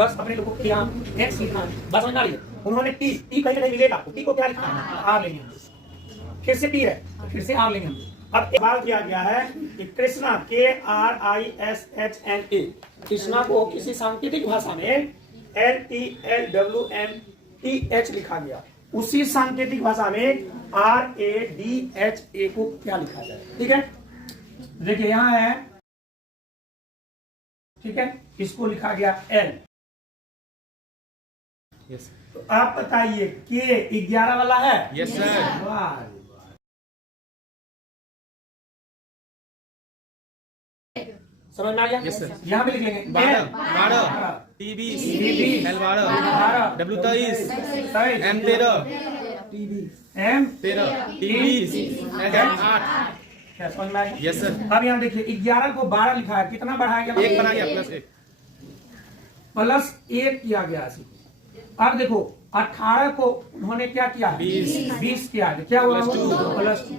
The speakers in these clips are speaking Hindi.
बस अपने लोगों को यहाँ एक्स लिखना है, बस समझ आ रही है। उन्होंने टी कहीं नहीं मिलेगा, टी को क्या लिखना है, आर लेंगे हम। फिर से टी है, फिर से आर लेंगे हम। अब एक बात किया गया है कि कृष्णा KRISHNA, कृष्णा को किसी सांकेतिक भाषा में LTLWNTH लिखा गया, उसी सांकेतिक भाषा में RADHA को क्या लिखा जाए। ठीक है, देखिए यहाँ है, ठीक है, इसको लिखा गया L। यस तो आप बताइए के 11 वाला है। Yes sir. वाह, समझ में आ गया। Yes sir. यहाँ भी लिख लेंगे 12 TB L 12 W 23 M 13 M 13 TB L 8। क्या समझ में आ गया। Yes sir. अब यहाँ देखिए 11 को 12 लिखा है, कितना बढ़ाया गया, एक बना गया +1 प्लस 1 किया गया। अब देखो 18 को उन्होंने क्या किया, 20 किया है, क्या हुआ, +2।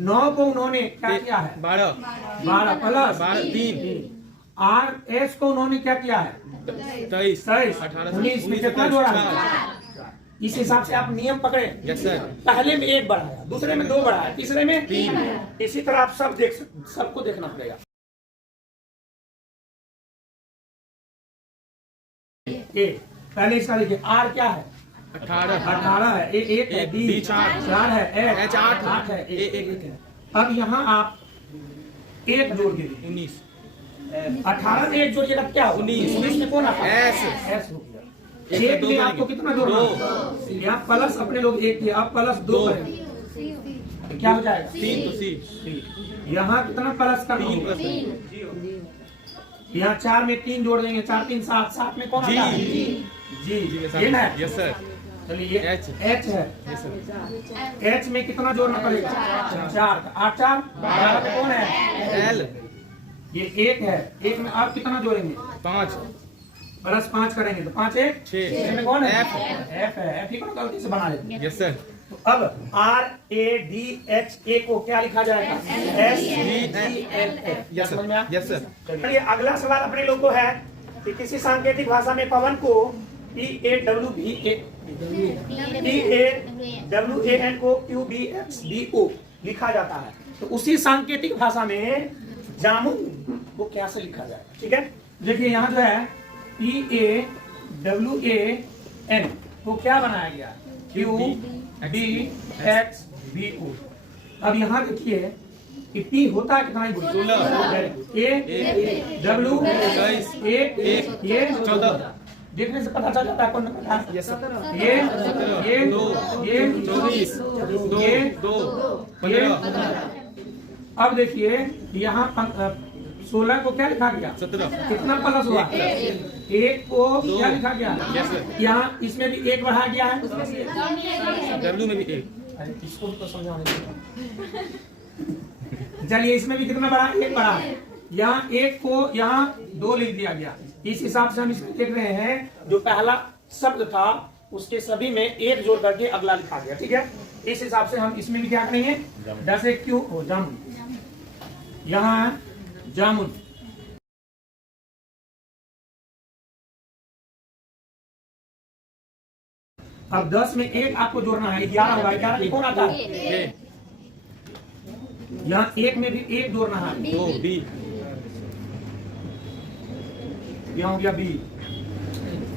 9 को उन्होंने क्या किया है, 12 प्लस 3 RS को उन्होंने क्या किया है, 23 18 19 में कितना जोड़ा है। इस हिसाब से आप नियम पकड़े। Yes sir. पहले में 1 बढ़ाया, दूसरे में 2 बढ़ाया, तीसरे में 3। इसी तरह आप सबको देखना पड़ेगा। ए पहले इसका देखिए, R क्या है, 18 है, A 1 है, D 4 है, H 8 है, A 1 है। अब यहाँ आप 1 जोड़ दीजिए, 19 18 में 1 जोड़िएगा क्या होगा, 19 में कौन आता है, S हो गया। 1 में आपको कितना जोड़ना है, यहाँ प्लस अपने लोग 1 किया, आप प्लस 2 करेंगे, क्या हो जाएगा, 3 तो C। यहाँ कितना प्लस करना होगा, यहाँ 4 में 3 जोड़ देंगे, 4 3 7, 7 में कौन आता है, जी ये ना। Yes sir. चलिए H है, यस सर। H में कितना जोड़ना पड़ेगा, 4, 8 4 12 में कौन है, L ये 1 है, 1 में आप कितना जोड़ेंगे, 5 प्लस 5 करेंगे तो 5 1 6 में कौन है, F F ही को गलती से बना लेते हैं। Yes sir. तो अब RADHA को क्या लिखा जाएगा, SGLA। Yes sir. Yes sir. चलिए अगला सवाल अपने लोग को है कि किसी सांकेतिक भाषा में पवन को PAWAN को QBXDO लिखा जाता है, तो उसी सांकेतिक भाषा में जामुन को कैसे लिखा जाएगा। ठीक है, देखिए यहाँ जो है PAWAN को क्या बनाया गया, QBXBO। अब यहाँ देखिए कि P होता है कितना, 16 ये 14। देखने से पता चल जाता है कौन पता है। Yes sir. ये 2 ये 24 2 15। अब देखिए यहाँ 16 को क्या लिखा गया, 17। कितना प्लस हुआ, 1 को क्या लिखा गया, यस सर। यहाँ इसमें भी 1 बढ़ा गया है, W में भी 1। अरे इसको तो समझाने दीजिए। चलिए इसमें भी कितना बढ़ा, 1 बढ़ा है, यहाँ 1 को यहाँ 2 लिख दिया गया। इस हिसाब से हम इसमें देख रहे हैं जो पहला शब्द था उसके सभी में 1 जोड़ करके अगला लिखा गया। ठीक है, इस हिसाब से हम इसमें भी क्या करेंगे, जैसे क्यों हो जामुन, यहाँ जामुन। अब 10 में 1 आपको जोड़ना है, 11 होगा, 11 कौन आता है, यहाँ 1 में भी 1 जोड़ना है, तो B यहाँ हो गया B।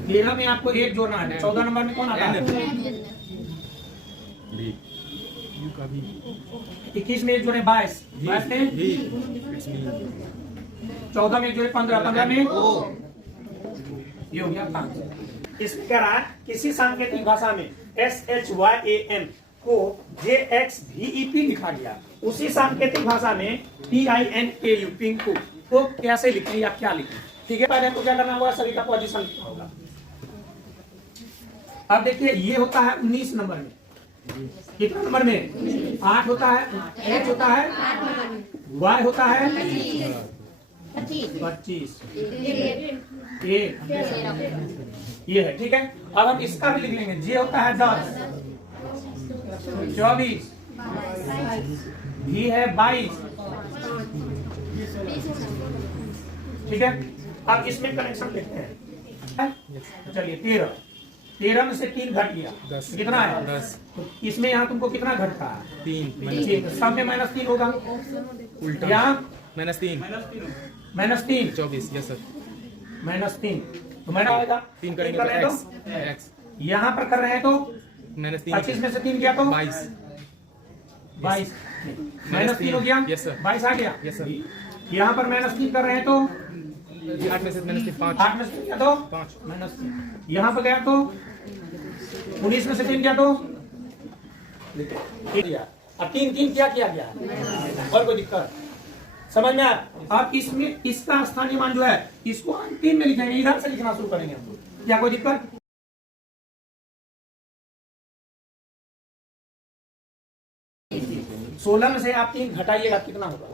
13 में आपको 1 जोड़ना है, 14 नंबर में कौन आता है, B U का B। 21 में 1 जोड़े 22 में B इट्स मी। 14 में 1 जोड़े 15 15 में ये हो गया 5। इसमें कह रहा है किसी सांकेतिक भाषा में SHYAM को JXVEP लिखा गया, उसी सांकेतिक भाषा में PINKU पिंकू को कैसे लिखें या क्या लिखें। ठीक है, पहले तो क्या करना होगा, सभी का पोजीशन लिखना होगा। अब देखिए ये होता है 19 नंबर में, कितना नंबर में, 8 होता है, H होता है, Y होता है 25, ये है। ठीक है, अब हम इसका भी लिख लेंगे, J होता है 10, 24, V है 22। ठीक है, अब इसमें कनेक्शन लिखते हैं, है? तो चलिए 13 में से 3 घट गया 10 कितना है 10 तो इसमें यहाँ तुमको कितना घटता है 3 ठीक, तो सब में -3 होगा उल्टा यहाँ -3 -3 24 यस सर -3 तो मैंने आएगा 3 करेंगे कर रहे हैं तो तो x यहाँ पर कर रहे हैं तो -3 25 में से 3 गया तो 22 22 -3 हो गया Yes, sir. 22 आ गया Yes, sir. यहाँ पर -3 कर रहे हैं तो 8 में से -3 5 8 में से 3 गया तो 5 -3 यहाँ पर गया तो 19 में से 3 गया तो अब 3 क्या किया गया और कोई दिक्कत समझ में आया अब इसमें इसका स्थानीय मान जो है इसको अंतिम में लिखेंगे इधर से लिखना शुरू करेंगे हम लोग क्या कोई दिक्कत 16 में से आप 3 घटाइएगा कितना होगा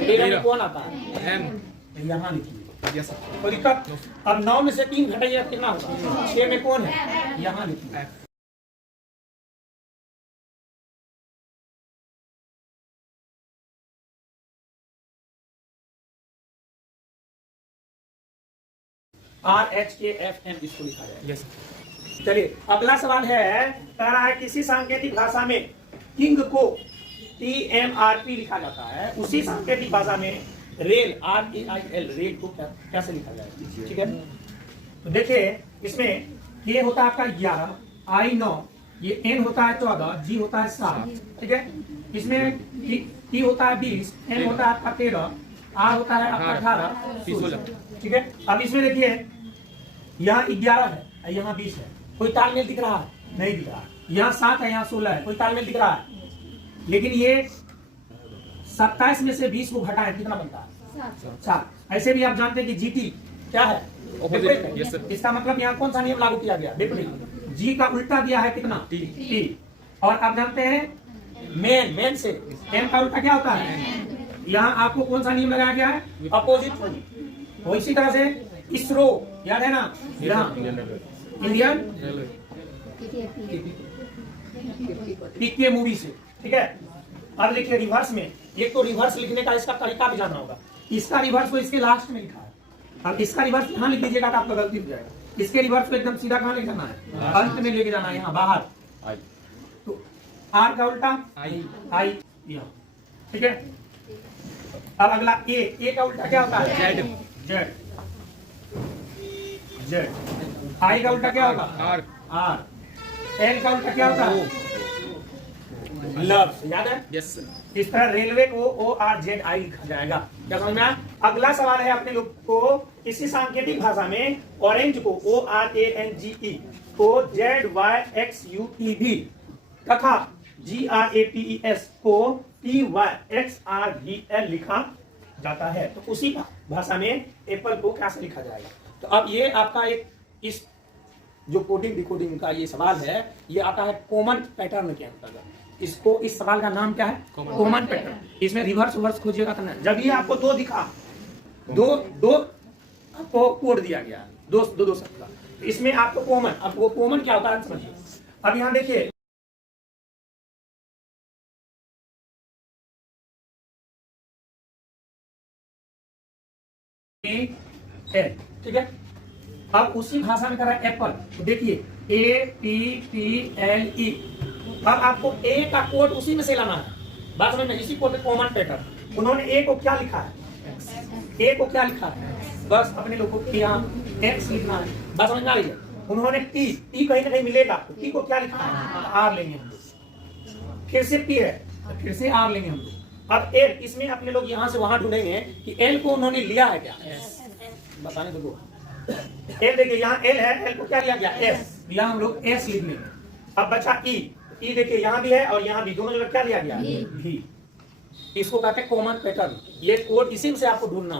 13 में कौन आता है m यहाँ लिखिए यस सर कोई दिक्कत अब 9 में से 3 घटाइएगा कितना होगा 6 में कौन है यहाँ लिखिए RHKFM इसको लिखा जाए यस चलिए अगला सवाल है कह रहा है किसी सांकेतिक भाषा में किंग को TMRP लिखा जाता है उसी सांकेतिक भाषा में रेल RAIL रेल को कैसे लिखा जाए ठीक है तो देखिए इसमें K होता है आपका 11 I 9 ये N होता है 14 G होता है 7 ठीक है इसमें T होता है 20 N होता है आपका 13 R होता है आपका 18 16 ठीक है अब इसमें देखिए यहाँ 11 है यहाँ 20 है कोई तालमेल दिख रहा है नहीं दिख रहा यहाँ 7 है यहाँ 16 है कोई तालमेल दिख रहा है लेकिन ये 27 में से 20 को घटाएं कितना बनता है 7 ऐसे भी आप जानते हैं कि जीटी क्या है Opposite है, yes, sir. इसका मतलब यहाँ कौन सा नियम लागू किया गया विपरीत जी का उल्टा दिया है कितना टी और आप जानते हैं मेन से एम का उल्टा क्या होता है यहाँ आपको कौन सा नियम लगाया गया है अपोजिट तो इसी तरह से इसरो याद है ना यहाँ इंडियन पीके मूवी से ठीक है अब लिखिए रिवर्स में एक तो रिवर्स लिखने का इसका तरीका भी जानना होगा इसका रिवर्स को इसके लास्ट में लिखा है अब इसका रिवर्स यहाँ लिख दीजिएगा तो आपका गलती हो जाएगा इसके रिवर्स को एकदम सीधा कहाँ ले जाना है अंत में लेके जाना है यहाँ बाहर तो आर का उल्टा आई यहाँ ठीक है अब अगला ए का उल्टा क्या होता है जेड जेड आई का उल्टा क्या होगा आर आर एल का उल्टा क्या होता है लव याद है यस सर इस तरह रेलवे को ORZI लिखा जाएगा क्या समझ में आया अगला सवाल है अपने लोग को इसी सांकेतिक भाषा में ऑरेंज को ORANGE को ZYXUTV तथा GRAPES को TYXRVL लिखा जाता है तो उसी भाषा में एप्पल को कैसे लिखा जाएगा तो अब ये आपका एक इस जो कोडिंग डिकोडिंग का ये सवाल है ये आता है कॉमन पैटर्न के अंतर्गत इसको इस सवाल का नाम क्या है कॉमन पैटर्न इसमें रिवर्स वर्स खोजिएगा तो नहीं जब ये आपको दो दिखा दो आपको कोड दिया गया दो शब्द का तो इसमें आपको कॉमन अब वो कॉमन क्या होता है समझिए अब यहाँ देखिए ठीक है अब उसी भाषा में कर रहा है एप्पल तो देखिए APPLE अब आपको ए का कोड उसी में से लाना है बात समझ में इसी कोड में कॉमन पैटर्न उन्होंने ए को क्या लिखा है ए को क्या लिखा है बस अपने लोगों को यहाँ एक्स लिखना है बात समझ में आ रही है उन्होंने टी कहीं ना कहीं मिलेगा तो टी को क्या लिखा है आर लेंगे हम लोग फिर से पी है तो फिर से आर लेंगे हम लोग अब एल इसमें अपने लोग यहाँ से वहां ढूंढेंगे कि एल को उन्होंने लिया है क्या बताने दो एल देखिए यहाँ एल है एल को क्या लिया गया एस यहाँ हम लोग एस लिख लेंगे अब बचा ई देखिए यहाँ भी है और यहाँ भी दोनों जगह क्या लिया गया भी इसको कहते हैं कॉमन पैटर्न ये कोड इसी से आपको ढूंढना